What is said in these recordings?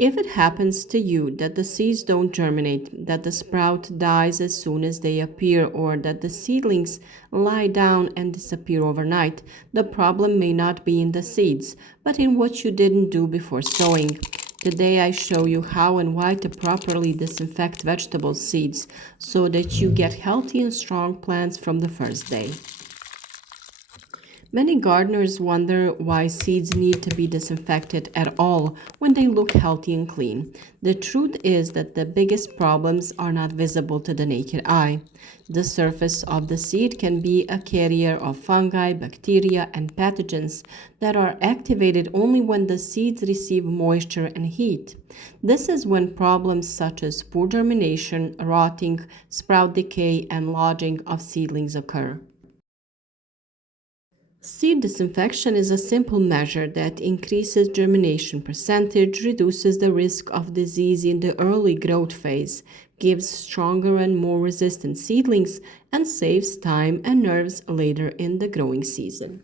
If it happens to you that the seeds don't germinate, that the sprout dies as soon as they appear, or that the seedlings lie down and disappear overnight, the problem may not be in the seeds, but in what you didn't do before sowing. Today I show you how and why to properly disinfect vegetable seeds so that you get healthy and strong plants from the first day. Many gardeners wonder why seeds need to be disinfected at all when they look healthy and clean. The truth is that the biggest problems are not visible to the naked eye. The surface of the seed can be a carrier of fungi, bacteria, and pathogens that are activated only when the seeds receive moisture and heat. This is when problems such as poor germination, rotting, sprout decay, and lodging of seedlings occur. Seed disinfection is a simple measure that increases germination percentage, reduces the risk of disease in the early growth phase, gives stronger and more resistant seedlings, and saves time and nerves later in the growing season.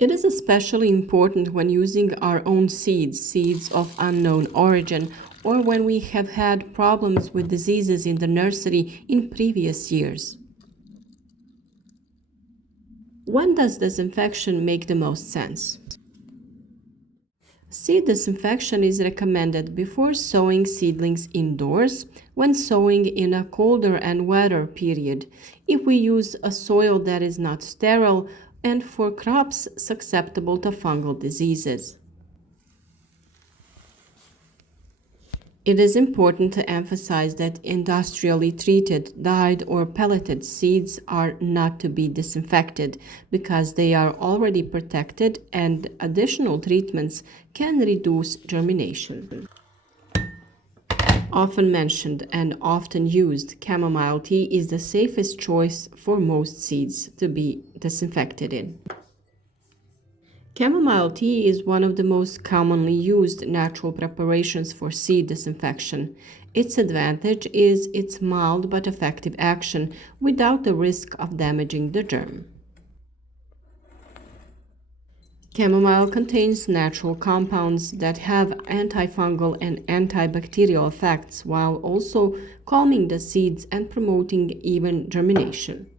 It is especially important when using our own seeds of unknown origin, or when we have had problems with diseases in the nursery in previous years. When does disinfection make the most sense? Seed disinfection is recommended before sowing seedlings indoors, when sowing in a colder and wetter period, if we use a soil that is not sterile, and for crops susceptible to fungal diseases. It is important to emphasize that industrially treated, dyed, or pelleted seeds are not to be disinfected because they are already protected and additional treatments can reduce germination. Often mentioned and often used, chamomile tea is the safest choice for most seeds to be disinfected in. Chamomile tea is one of the most commonly used natural preparations for seed disinfection. Its advantage is its mild but effective action without the risk of damaging the germ. Chamomile contains natural compounds that have antifungal and antibacterial effects while also calming the seeds and promoting even germination.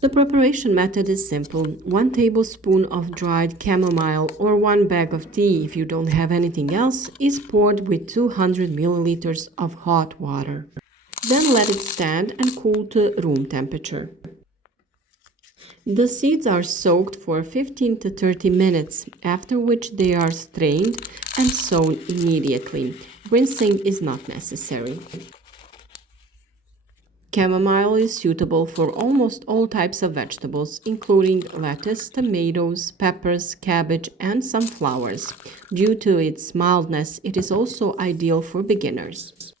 The preparation method is simple. 1 tablespoon of dried chamomile or 1 bag of tea, if you don't have anything else, is poured with 200 milliliters of hot water. Then let it stand and cool to room temperature. The seeds are soaked for 15 to 30 minutes, after which they are strained and sown immediately. Rinsing is not necessary. Chamomile is suitable for almost all types of vegetables, including lettuce, tomatoes, peppers, cabbage, and sunflowers. Due to its mildness, it is also ideal for beginners.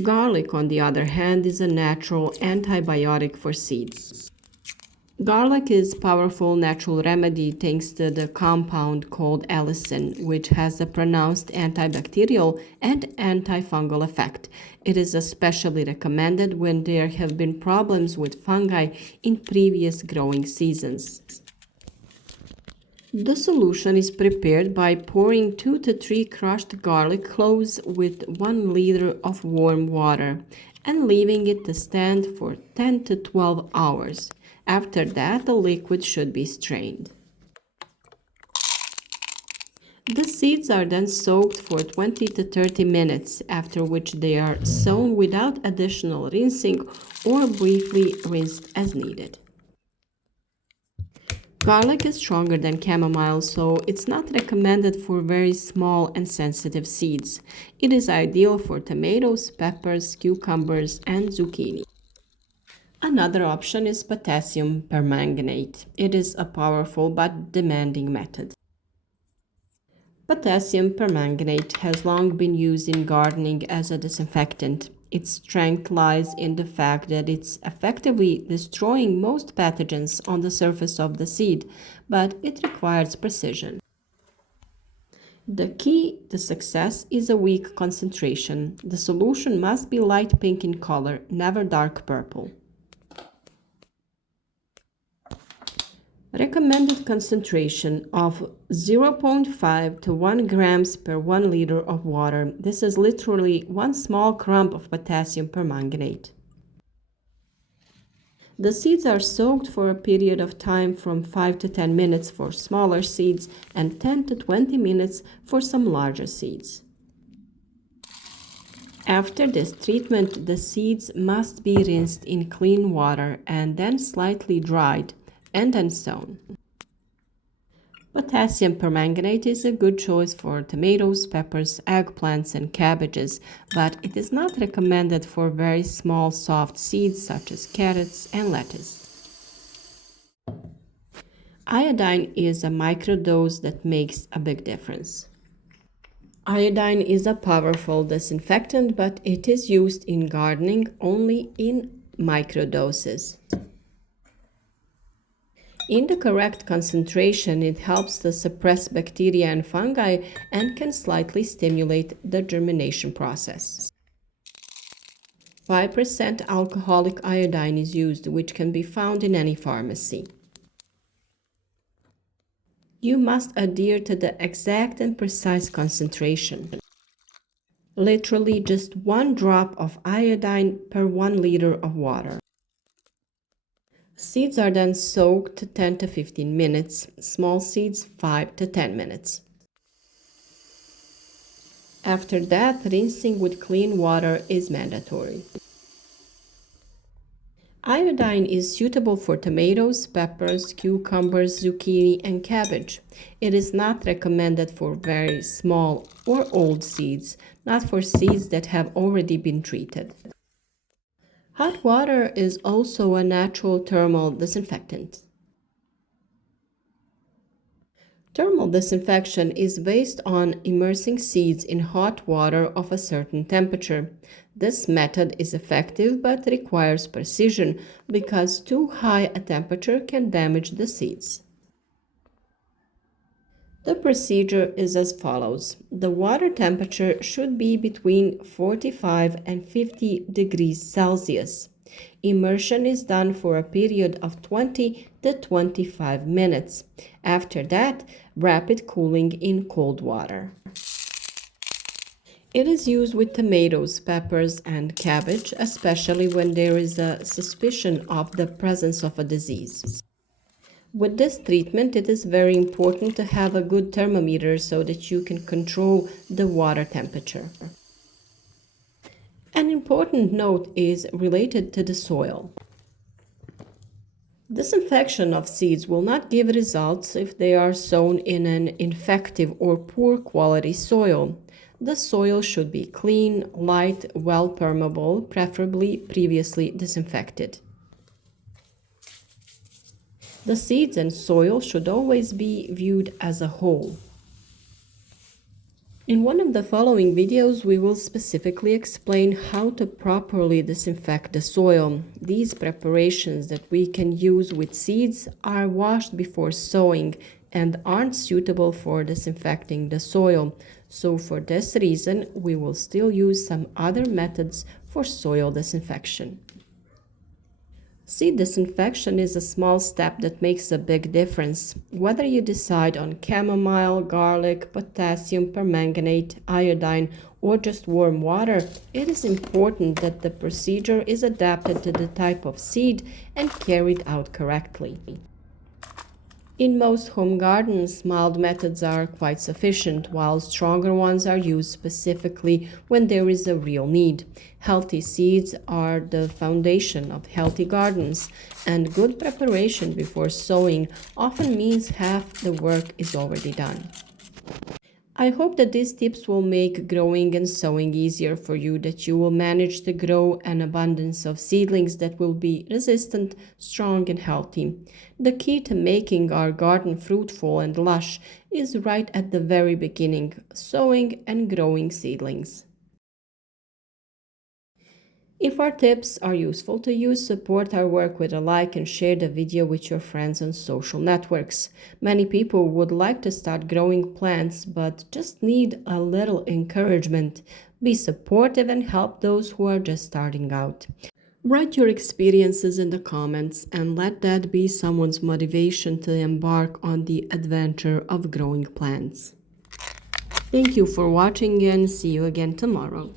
Garlic, on the other hand, is a natural antibiotic for seeds. Garlic is a powerful natural remedy thanks to the compound called allicin, which has a pronounced antibacterial and antifungal effect. It is especially recommended when there have been problems with fungi in previous growing seasons. The solution is prepared by pouring 2 to 3 crushed garlic cloves with 1 liter of warm water and leaving it to stand for 10 to 12 hours. After that, the liquid should be strained. The seeds are then soaked for 20 to 30 minutes, after which they are sown without additional rinsing or briefly rinsed as needed. Garlic is stronger than chamomile, so it's not recommended for very small and sensitive seeds. It is ideal for tomatoes, peppers, cucumbers, and zucchini. Another option is potassium permanganate. It is a powerful but demanding method. Potassium permanganate has long been used in gardening as a disinfectant. Its strength lies in the fact that it's effectively destroying most pathogens on the surface of the seed, but it requires precision. The key to success is a weak concentration. The solution must be light pink in color, never dark purple. Recommended concentration of zero point 0.5 to 1 grams per 1 liter of water. This is literally one small crumb of potassium permanganate. The seeds are soaked for a period of time from 5 to 10 minutes for smaller seeds and 10 to 20 minutes for some larger seeds. After this treatment, the seeds must be rinsed in clean water and then slightly dried and then sown. Potassium permanganate is a good choice for tomatoes, peppers, eggplants, and cabbages, but it is not recommended for very small soft seeds such as carrots and lettuce. Iodine is a microdose that makes a big difference. Iodine is a powerful disinfectant, but it is used in gardening only in microdoses. In the correct concentration, it helps to suppress bacteria and fungi and can slightly stimulate the germination process. 5% alcoholic iodine is used, which can be found in any pharmacy. You must adhere to the exact and precise concentration. Literally just 1 drop of iodine per 1 liter of water. Seeds are then soaked 10 to 15 minutes, small seeds 5 to 10 minutes. After that, rinsing with clean water is mandatory. Iodine is suitable for tomatoes, peppers, cucumbers, zucchini, and cabbage. It is not recommended for very small or old seeds, not for seeds that have already been treated. Hot water is also a natural thermal disinfectant. Thermal disinfection is based on immersing seeds in hot water of a certain temperature. This method is effective but requires precision because too high a temperature can damage the seeds. The procedure is as follows. The water temperature should be between 45 and 50 degrees Celsius. Immersion is done for a period of 20 to 25 minutes. After that, rapid cooling in cold water. It is used with tomatoes, peppers, and cabbage, especially when there is a suspicion of the presence of a disease. With this treatment, it is very important to have a good thermometer so that you can control the water temperature. An important note is related to the soil. Disinfection of seeds will not give results if they are sown in an infective or poor quality soil. The soil should be clean, light, well permeable, preferably previously disinfected. The seeds and soil should always be viewed as a whole. In one of the following videos, we will specifically explain how to properly disinfect the soil. These preparations that we can use with seeds are washed before sowing and aren't suitable for disinfecting the soil. So for this reason, we will still use some other methods for soil disinfection. Seed disinfection is a small step that makes a big difference. Whether you decide on chamomile, garlic, potassium, permanganate, iodine, or just warm water, it is important that the procedure is adapted to the type of seed and carried out correctly. In most home gardens, mild methods are quite sufficient, while stronger ones are used specifically when there is a real need. Healthy seeds are the foundation of healthy gardens, and good preparation before sowing often means half the work is already done. I hope that these tips will make growing and sowing easier for you, that you will manage to grow an abundance of seedlings that will be resistant, strong, and healthy. The key to making our garden fruitful and lush is right at the very beginning, sowing and growing seedlings. If our tips are useful to you, support our work with a like and share the video with your friends on social networks. Many people would like to start growing plants but just need a little encouragement. Be supportive and help those who are just starting out. Write your experiences in the comments and let that be someone's motivation to embark on the adventure of growing plants. Thank you for watching and see you again tomorrow.